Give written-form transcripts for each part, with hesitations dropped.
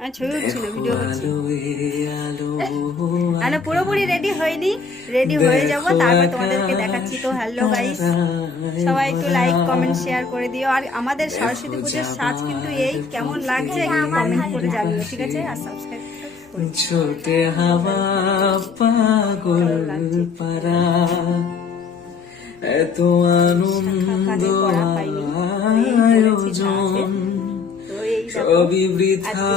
আমি ছবি উঠছিল, ভিডিও করছি। আমি পুরোপুরি রেডি হইনি, রেডি হয়ে যাব, তারপর তোমাদেরকে দেখাচ্ছি। তো হ্যালো গাইস, সবাই একটু লাইক কমেন্ট শেয়ার করে দিও। আর আমাদের সরস্বতী পুজোর সাজ কিন্তু এই, কেমন লাগছে একটু কমেন্ট করে জানিও, ঠিক আছে? আর সাবস্ক্রাইব ছোটে হাওয়া পাগল পারা, এত আনন্দ আয়োজন সবই বৃথা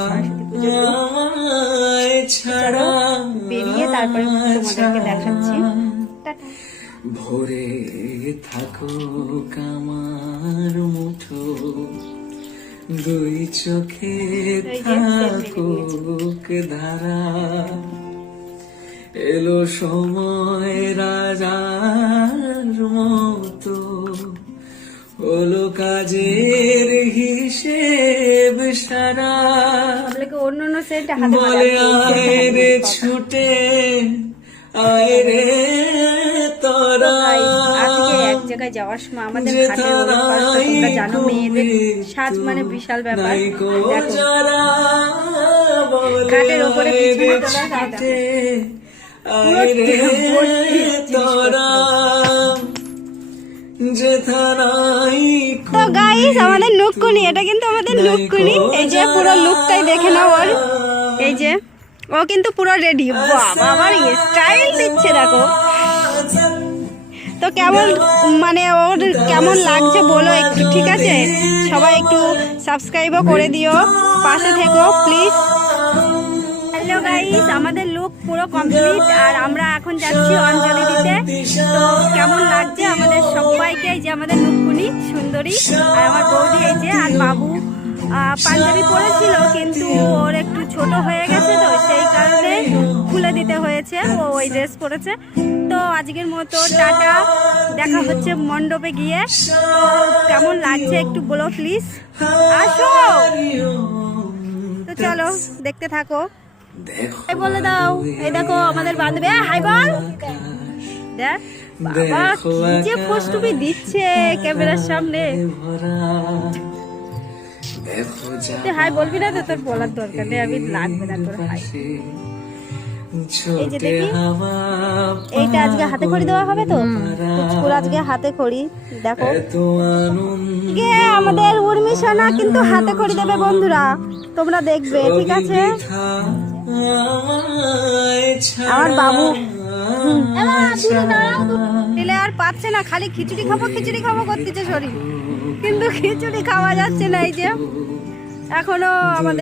ছাড়া। বেরিয়ে তারপরে তোমাদেরকে দেখাচ্ছি। টাটা। ভরে থাকো আমার মুঠো, দুই চোখে থাকুক ধারা, এলো সময় রাজার মতো, হলো কাজের হিসেব সারা। অন্য সেট হাতে বলে আয় রে ছুটে আয় রে তোরা। আজকে এক জায়গায় যাওয়ার সময় আমাদের ঘাটের ওপার, তোমরা জানো মেয়েদের সাজ মানে বিশাল ব্যাপার। দেখো ঘাটের ওপরে পিছনে তোলা ঘাটে তো গাইস, আমাদের নুকুনি, এটা কিন্তু আমাদের নুকুনি। এই যে পুরো লুকটাই দেখে নাও ওর। এই যে ও কিন্তু পুরো রেডি। বাবা, আবার স্টাইল দিচ্ছে দেখো। তো কেমন মানে ওর কেমন লাগছে বলো একটু, ঠিক আছে? সবাই একটু সাবস্ক্রাইবও করে দিও, পাশে থেকো প্লিজ। হ্যালো গাইস, আমাদের লুক পুরো কমপ্লিট আর আমরা এখন যাচ্ছি অঞ্জলি দিতে। তো কেমন লাগছে আমাদের সবাইকে? এই যে আমাদের নুকুনি সুন্দরী, আর আমার বৌদি এই যে, আর বাবু পাঞ্জাবি পরেছিল কিন্তু ওর একটু ছোট হয়ে গেছে, তো সেই কারণে খুলে দিতে হয়েছে, ও ওই ড্রেস পরেছে। তো আজকের মতো টাটা, দেখা হচ্ছে মণ্ডপে গিয়ে। তো কেমন লাগছে একটু বলো প্লিজ, আসো। তো চলো দেখতে থাকো, বলে দাও। এই দেখো আমাদের বান্ধবী, হাই বল। দেখ বাবা কি যে ফোস্টুপি দিচ্ছে ক্যামেরার সামনে। তুই হাই বলবি না তো? তোর বলার দরকার নেই, আমি লাগবে না তোর হাই। এই যে দেখি, এইটা আজকে হাতে খড়ি দেওয়া হবে তো, পুরো আজকে হাতে খড়ি। দেখো আমাদের উর্মি সোনা কিন্তু হাতে খড়ি দেবে বন্ধুরা, তোমরা দেখবে, ঠিক আছে? আমার বাবু দিলে আর পাচ্ছে না, খালি খিচুড়ি খাবো করতেছে শরীর, কিন্তু খিচুড়ি খাওয়া যাচ্ছে না। এই যে এখনো আমাদের